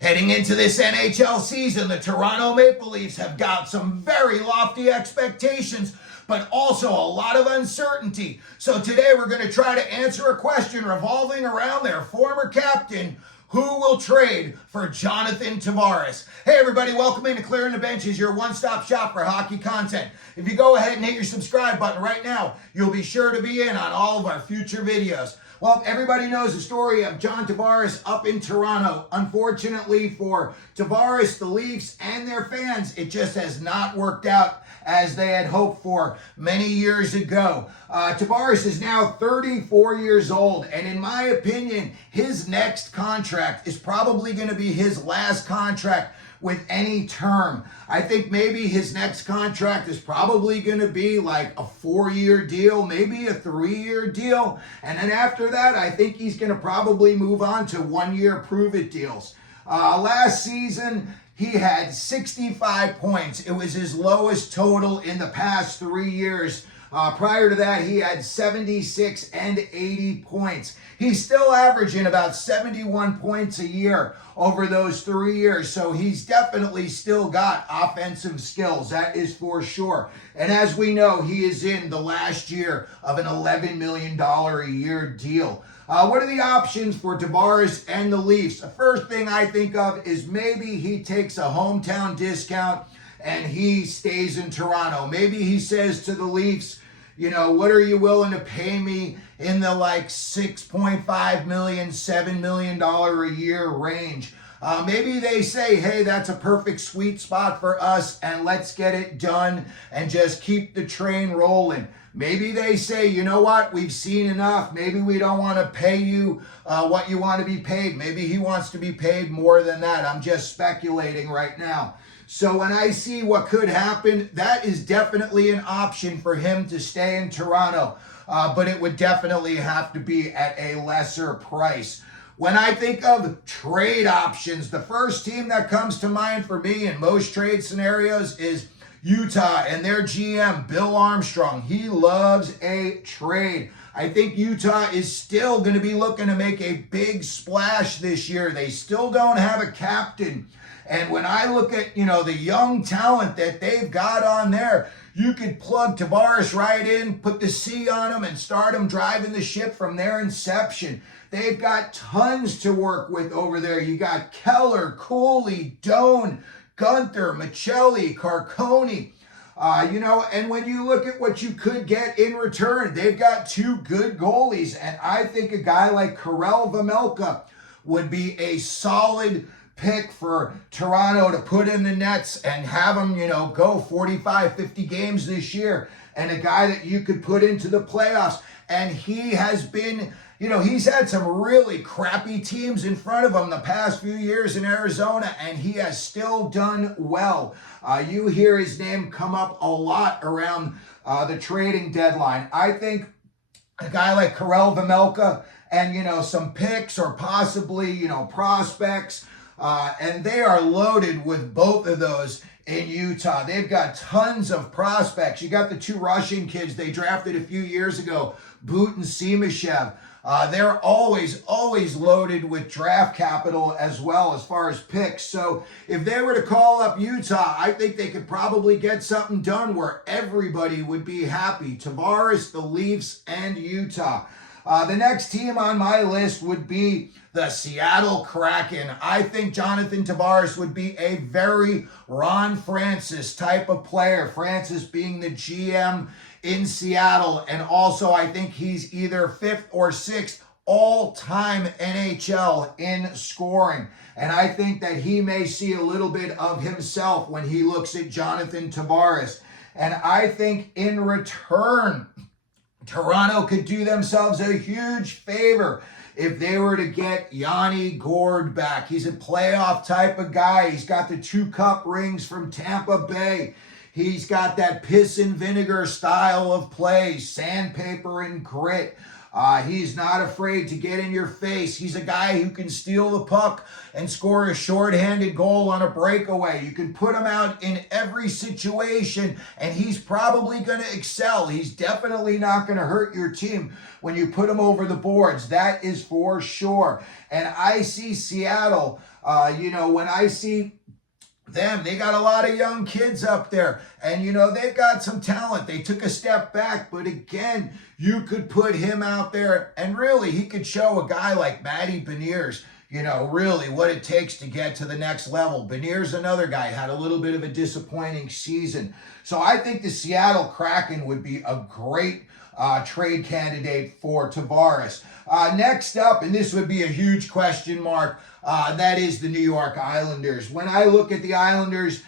Heading into this NHL season, the Toronto Maple Leafs have got some very lofty expectations, but also a lot of uncertainty. So today we're going to try to answer a question revolving around their former captain, who will trade for Jonathan Tavares. Hey everybody, welcome into Clearing the Benches, your one-stop shop for hockey content. If you go ahead and hit your subscribe button right now, you'll be sure to be in on all of our future videos. Well, everybody knows the story of John Tavares up in Toronto. Unfortunately for Tavares, the Leafs, and their fans, it just has not worked out as they had hoped for many years ago. Tavares is now 34 years old, and in my opinion, his next contract is probably going to be his last contract with any term. I think maybe his next contract is probably going to be like a 4-year deal, maybe a 3-year deal. And then after that, I think he's going to probably move on to 1-year prove-it deals. Last season, he had 65 points. It was his lowest total in the past 3 years. Prior to that, he had 76 and 80 points. He's still averaging about 71 points a year over those 3 years, so he's definitely still got offensive skills, that is for sure. And as we know, he is in the last year of an $11 million a year deal. What are the options for Tavares and the Leafs? The first thing I think of is maybe he takes a hometown discount and he stays in Toronto. Maybe he says to the Leafs, you know, what are you willing to pay me in the like $6.5 million, $7 million a year range? Maybe they say, hey, that's a perfect sweet spot for us and let's get it done and just keep the train rolling. Maybe they say, you know what, we've seen enough. Maybe we don't want to pay you what you want to be paid. Maybe he wants to be paid more than that. I'm just speculating right now. So when I see what could happen, that is definitely an option for him to stay in Toronto. But it would definitely have to be at a lesser price. When I think of trade options, the first team that comes to mind for me in most trade scenarios is Utah and their GM, Bill Armstrong. He loves a trade. I think Utah is still going to be looking to make a big splash this year. They still don't have a captain. And when I look at, you know, the young talent that they've got on there, you could plug Tavares right in, put the C on him, and start him driving the ship from their inception. They've got tons to work with over there. You got Keller, Cooley, Doan, Gunther, Michelli, Carcone. And when you look at what you could get in return, they've got two good goalies. And I think a guy like Karel Vejmelka would be a solid pick for Toronto to put in the nets and have him, go 45, 50 games this year. And a guy that you could put into the playoffs. And he has been, he's had some really crappy teams in front of him the past few years in Arizona, and he has still done well. You hear his name come up a lot around the trading deadline. I think a guy like Karel Vejmelka and, some picks or possibly, prospects, and they are loaded with both of those in Utah. They've got tons of prospects. You got the two Russian kids they drafted a few years ago, Boot and Simashev. They're always loaded with draft capital as well as far as picks. So if they were to call up Utah, I think they could probably get something done where everybody would be happy. Tavares, the Leafs, and Utah. The next team on my list would be the Seattle Kraken. I think Jonathan Tavares would be a very Ron Francis type of player. Francis being the GM in Seattle. And also I think he's either 5th or 6th all-time NHL in scoring. And I think that he may see a little bit of himself when he looks at Jonathan Tavares. And I think in return, Toronto could do themselves a huge favor if they were to get Yanni Gourde back. He's a playoff type of guy. He's got the 2 cup rings from Tampa Bay. He's got that piss and vinegar style of play, sandpaper and grit. He's not afraid to get in your face. He's a guy who can steal the puck and score a shorthanded goal on a breakaway. You can put him out in every situation, and he's probably going to excel. He's definitely not going to hurt your team when you put him over the boards. That is for sure. And I see Seattle When I see them, they got a lot of young kids up there, and they've got some talent. They took a step back, but again, you could put him out there, and really he could show a guy like Matty Beniers really what it takes to get to the next level. Beniers, another guy, had a little bit of a disappointing season. So I think the Seattle Kraken would be a great trade candidate for Tavares. Next up, and this would be a huge question mark, that is the New York Islanders. When I look at the Islanders,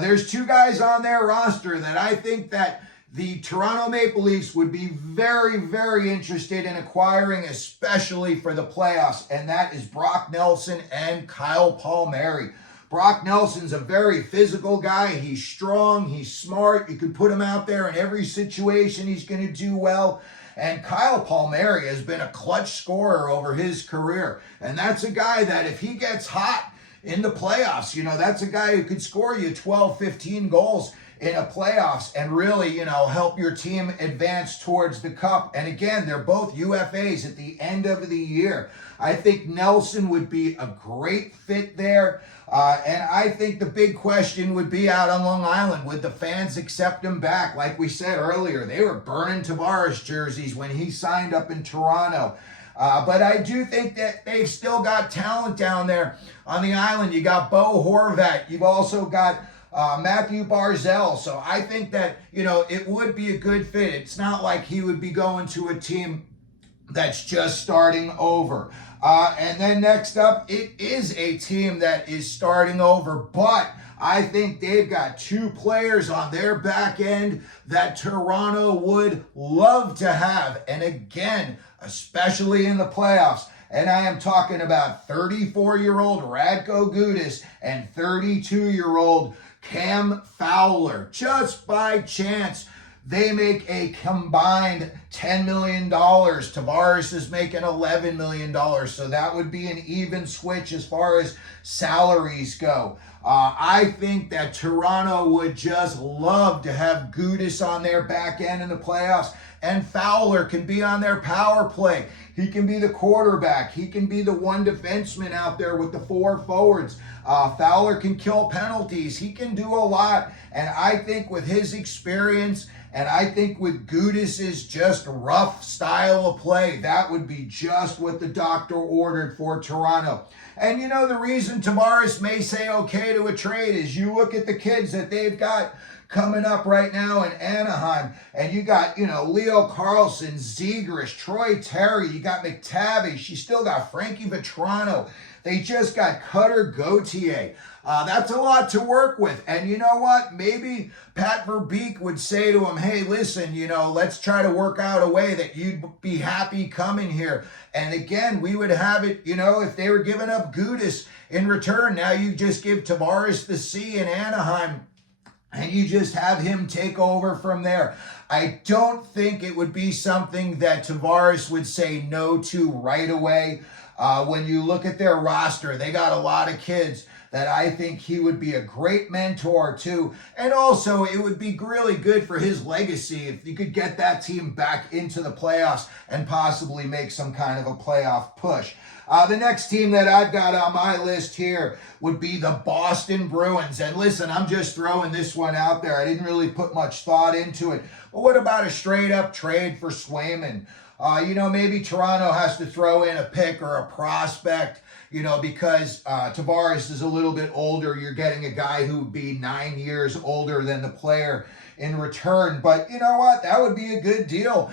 there's two guys on their roster that I think that the Toronto Maple Leafs would be very, very interested in acquiring, especially for the playoffs, and that is Brock Nelson and Kyle Palmieri. Brock Nelson's a very physical guy. He's strong. He's smart. You can put him out there in every situation. He's going to do well. And Kyle Palmieri has been a clutch scorer over his career. And that's a guy that if he gets hot in the playoffs, that's a guy who could score you 12, 15 goals in a playoffs and really, help your team advance towards the cup. And again, they're both UFAs at the end of the year. I think Nelson would be a great fit there. And I think the big question would be out on Long Island. Would the fans accept him back? Like we said earlier, they were burning Tavares jerseys when he signed up in Toronto. But I do think that they've still got talent down there on the island. You got Bo Horvat. You've also got Matthew Barzal. So I think that, it would be a good fit. It's not like he would be going to a team that's just starting over. And then next up, it is a team that is starting over, but I think they've got two players on their back end that Toronto would love to have. And again, especially in the playoffs. And I am talking about 34-year-old Radko Gudas and 32-year-old Cam Fowler. Just by chance, they make a combined $10 million. Tavares is making $11 million. So that would be an even switch as far as salaries go. I think that Toronto would just love to have Gudas on their back end in the playoffs. And Fowler can be on their power play. He can be the quarterback. He can be the one defenseman out there with the four forwards. Fowler can kill penalties. He can do a lot. And I think with his experience, and I think with Gudas's just rough style of play, that would be just what the doctor ordered for Toronto. And the reason Tavares may say okay to a trade is you look at the kids that they've got coming up right now in Anaheim, and you got, Leo Carlson, Zegras, Troy Terry, you got McTavish, you still got Frankie Vetrano. They just got Cutter Gauthier. That's a lot to work with. And you know what? Maybe Pat Verbeek would say to him, hey, listen, let's try to work out a way that you'd be happy coming here. And again, we would have it, if they were giving up Gudas in return, now you just give Tavares the C in Anaheim, and you just have him take over from there. I don't think it would be something that Tavares would say no to right away. When you look at their roster, they got a lot of kids that I think he would be a great mentor to. And also, it would be really good for his legacy if you could get that team back into the playoffs and possibly make some kind of a playoff push. The next team that I've got on my list here would be the Boston Bruins. And listen, I'm just throwing this one out there. I didn't really put much thought into it. But what about a straight-up trade for Swayman? Maybe Toronto has to throw in a pick or a prospect, because Tavares is a little bit older. You're getting a guy who would be 9 years older than the player in return. But you know what? That would be a good deal.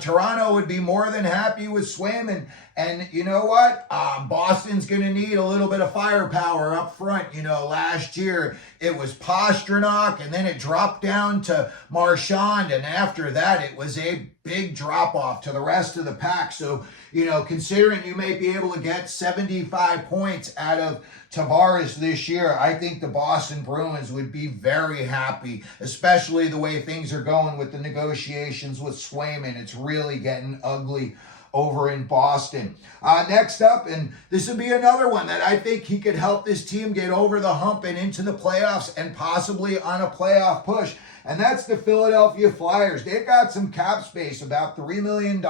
Toronto would be more than happy with Swayman. And you know what? Boston's going to need a little bit of firepower up front. Last year it was Pastrnak, and then it dropped down to Marchand. And after that, it was a big drop off to the rest of the pack. So, considering you may be able to get 75 points out of Tavares this year, I think the Boston Bruins would be very happy, especially the way things are going with the negotiations with Swayman. It's really getting ugly over in Boston. Next up, and this would be another one that I think he could help this team get over the hump and into the playoffs and possibly on a playoff push. And that's the Philadelphia Flyers. They've got some cap space, about $3 million.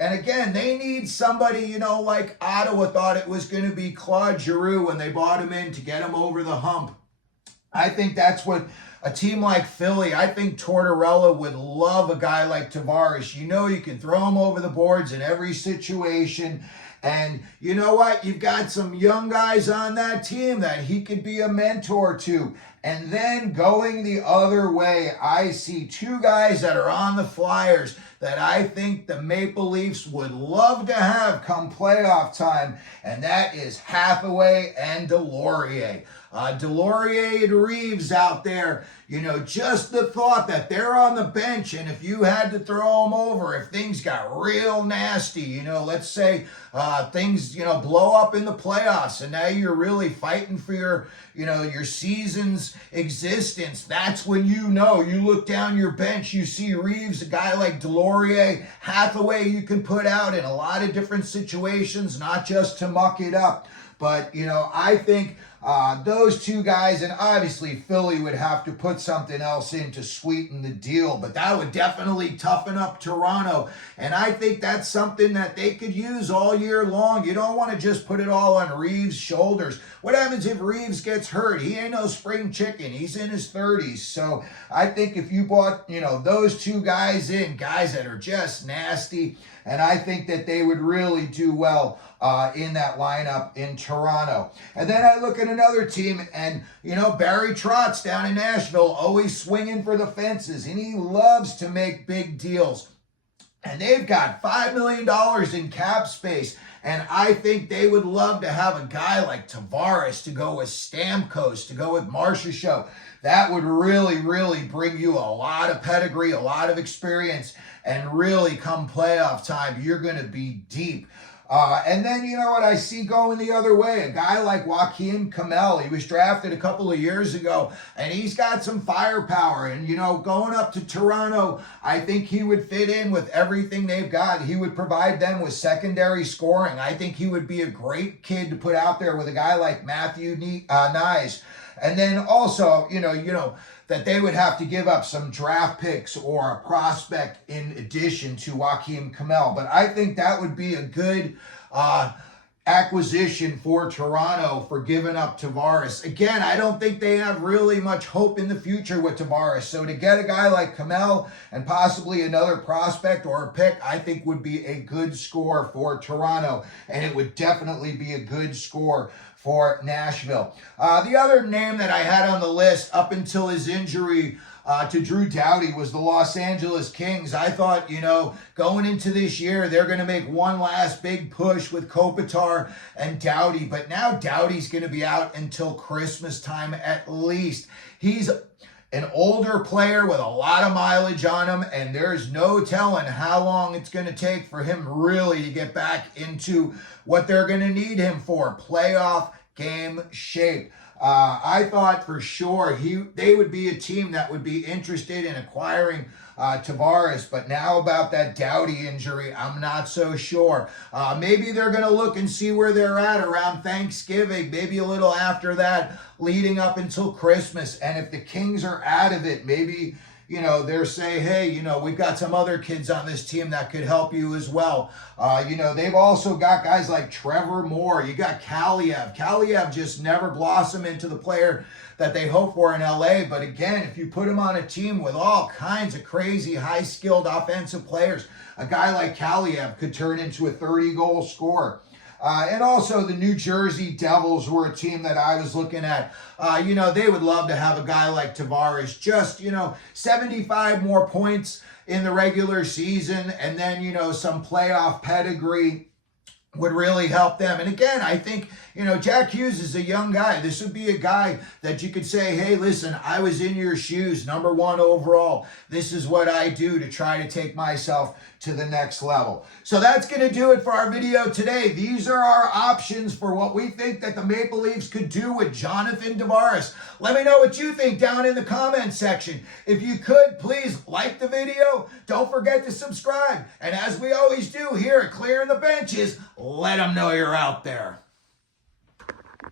And again, they need somebody, like Ottawa thought it was going to be Claude Giroux when they bought him in to get him over the hump. I think that's what a team like Philly, I think Tortorella would love a guy like Tavares. You can throw him over the boards in every situation. And you know what? You've got some young guys on that team that he could be a mentor to. And then going the other way, I see two guys that are on the Flyers that I think the Maple Leafs would love to have come playoff time, and that is Hathaway and Delorier. Delorier and Reeves out there, just the thought that they're on the bench, and if you had to throw them over, if things got real nasty, let's say things, blow up in the playoffs, and now you're really fighting for your season's existence. That's when you look down your bench, you see Reeves, a guy like Delorier, Hathaway you can put out in a lot of different situations, not just to muck it up. But, I think those two guys, and obviously Philly would have to put something else in to sweeten the deal, but that would definitely toughen up Toronto. And I think that's something that they could use all year long. You don't want to just put it all on Reeves' shoulders. What happens if Reeves gets hurt? He ain't no spring chicken. He's in his 30s. So I think if you bought, those two guys in, guys that are just nasty, and I think that they would really do well in that lineup in Toronto. And then I look at another team, and, Barry Trotz down in Nashville, always swinging for the fences, and he loves to make big deals. And they've got $5 million in cap space. And I think they would love to have a guy like Tavares to go with Stamkos, to go with Marchessault. That would really, really bring you a lot of pedigree, a lot of experience, and really come playoff time, you're going to be deep. And then, you know what, I see going the other way, a guy like Joakim Kamel. He was drafted a couple of years ago, and he's got some firepower. And, going up to Toronto, I think he would fit in with everything they've got. He would provide them with secondary scoring. I think he would be a great kid to put out there with a guy like Matthew Nyes. And then also, that they would have to give up some draft picks or a prospect in addition to Joakim Kamel. But I think that would be a good acquisition for Toronto for giving up Tavares. Again, I don't think they have really much hope in the future with Tavares. So to get a guy like Kamel and possibly another prospect or a pick, I think would be a good score for Toronto. And it would definitely be a good score for Nashville. The other name that I had on the list up until his injury to Drew Doughty was the Los Angeles Kings. I thought, going into this year, they're going to make one last big push with Kopitar and Doughty. But now Doughty's going to be out until Christmas time at least. He's an older player with a lot of mileage on him, and there's no telling how long it's going to take for him really to get back into what they're going to need him for, playoff game shape. I thought for sure they would be a team that would be interested in acquiring Tavares, but now about that Doughty injury, I'm not so sure. Maybe they're going to look and see where they're at around Thanksgiving, maybe a little after that, leading up until Christmas. And if the Kings are out of it, maybe, they're saying, hey, we've got some other kids on this team that could help you as well. They've also got guys like Trevor Moore. You got Kaliev. Kaliev just never blossomed into the player that they hope for in LA. But again, if you put him on a team with all kinds of crazy, high-skilled offensive players, a guy like Kaliev could turn into a 30-goal scorer. And also the New Jersey Devils were a team that I was looking at. They would love to have a guy like Tavares, just, 75 more points in the regular season, and then, some playoff pedigree would really help them. And again, I think, Jack Hughes is a young guy. This would be a guy that you could say, hey, listen, I was in your shoes, number 1 overall. This is what I do to try to take myself to the next level. So that's going to do it for our video today. These are our options for what we think that the Maple Leafs could do with Jonathan Tavares. Let me know what you think down in the comments section. If you could, please like the video. Don't forget to subscribe. And as we always do here at Clearing the Benches, let them know you're out there.